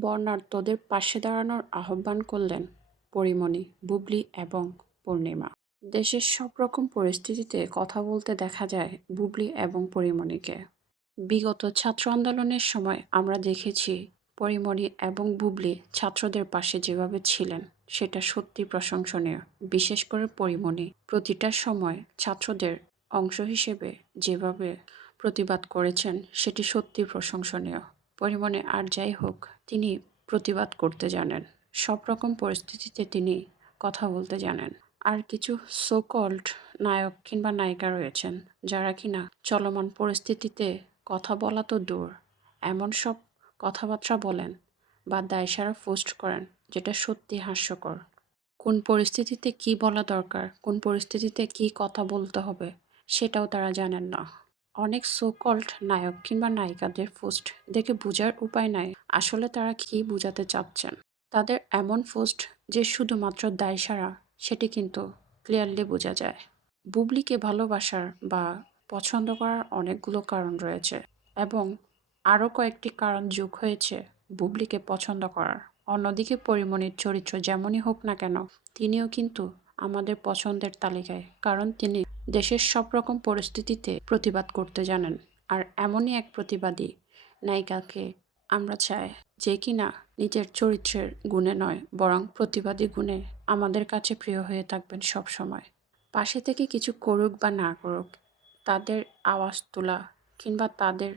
বর্ণাঢ্যদের পাশে দাঁড়ানোর আহ্বান করলেন পরিমণি, বুবলি এবং পূর্ণিমা। দেশের সব রকম পরিস্থিতিতে কথা বলতে দেখা যায় বুবলি এবং পরিমণিকে। বিগত ছাত্র আন্দোলনের সময় আমরা দেখেছি পরিমণি এবং বুবলি ছাত্রদের পাশে যেভাবে ছিলেন সেটা সত্যি প্রশংসনীয়। বিশেষ করে পরিমণি প্রতিটা সময় ছাত্রদের অংশ হিসেবে যেভাবে প্রতিবাদ করেছেন সেটি সত্যি প্রশংসনীয়। পরিমণি আর যাই হোক তিনি প্রতিবাদ করতে জানেন। সব রকম পরিস্থিতিতে তিনি কথা বলতে জানেন। আর কিছু সো কল্ড নায়ক কিংবা নায়িকা রয়েছেন যারা কিনা চলমান পরিস্থিতিতে কথা বলা তো দূর এমন সব কথাবার্তা বলেন বা দায়সারা পোস্ট করেন যেটা সত্যি হাস্যকর। কোন পরিস্থিতিতে কি বলা দরকার, কোন পরিস্থিতিতে কি কথা বলতে হবে সেটাও তারা জানেন না। অনেক সো কল্ড নায়ক কিংবা নায়িকাদের পোস্ট দেখে বোঝার উপায় নাই আসলে তারা কি বোঝাতে চাচ্ছেন। তাদের এমন পোস্ট যে শুধুমাত্র দায় সারা, সেটি কিন্তু ক্লিয়ারলি বোঝা যায়। বুবলিকে ভালোবাসার বা পছন্দ করার অনেকগুলো কারণ রয়েছে এবং আরও কয়েকটি কারণ যোগ হয়েছে বুবলিকে পছন্দ করার। অন্যদিকে পরিমণির চরিত্র যেমনই হোক না কেন, তিনিও কিন্তু আমাদের পছন্দের তালিকায়, কারণ তিনি দেশের সব রকম পরিস্থিতিতে প্রতিবাদ করতে জানেন আর এমনই এক প্রতিবাদী নায়িকাকে আমরা চাই যে কিনা নিজের চরিত্রের গুণে নয়, বরং প্রতিবাদী গুণে আমাদের কাছে প্রিয় হয়ে থাকবেন সব সময়। পাশে থেকে কিছু করুক বা না করুক, তাদের আওয়াজ তোলা কিংবা তাদের,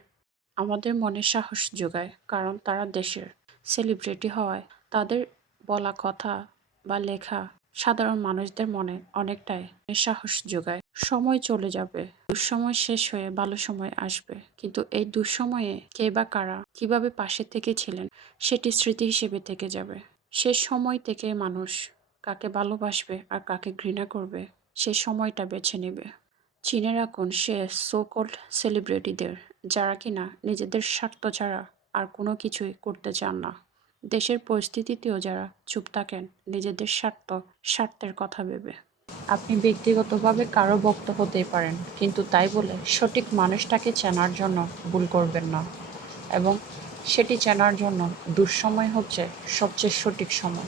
আমাদের মনে সাহস যোগায়, কারণ তারা দেশের সেলিব্রিটি হওয়ায় তাদের বলা কথা বা লেখা সাধারণ মানুষদের মনে অনেকটাই সাহস যোগায়। সময় চলে যাবে, দুঃসময় শেষ হয়ে ভালো সময় আসবে কিন্তু এই দুঃসময়ে কে বা কারা কীভাবে পাশে থেকে ছিলেন সেটি স্মৃতি হিসেবে থেকে যাবে। সে সময় থেকে মানুষ কাকে ভালোবাসবে আর কাকে ঘৃণা করবে সে সময়টা বেছে নেবে। চিনে রাখুন সে সো কল্ড সেলিব্রিটিদের যারা কিনা নিজেদের স্বার্থ ছাড়া আর কোনো কিছুই করতে চান না। দেশের পরিস্থিতিতেও যারা চুপ থাকেন নিজেদের স্বার্থ স্বার্থের কথা ভেবে। আপনি ব্যক্তিগতভাবে কারও ভক্ত হতেই পারেন, কিন্তু তাই বলে সঠিক মানুষটাকে চেনার জন্য ভুল করবেন না এবং সেটি চেনার জন্য দুঃসময় হচ্ছে সবচেয়ে সঠিক সময়।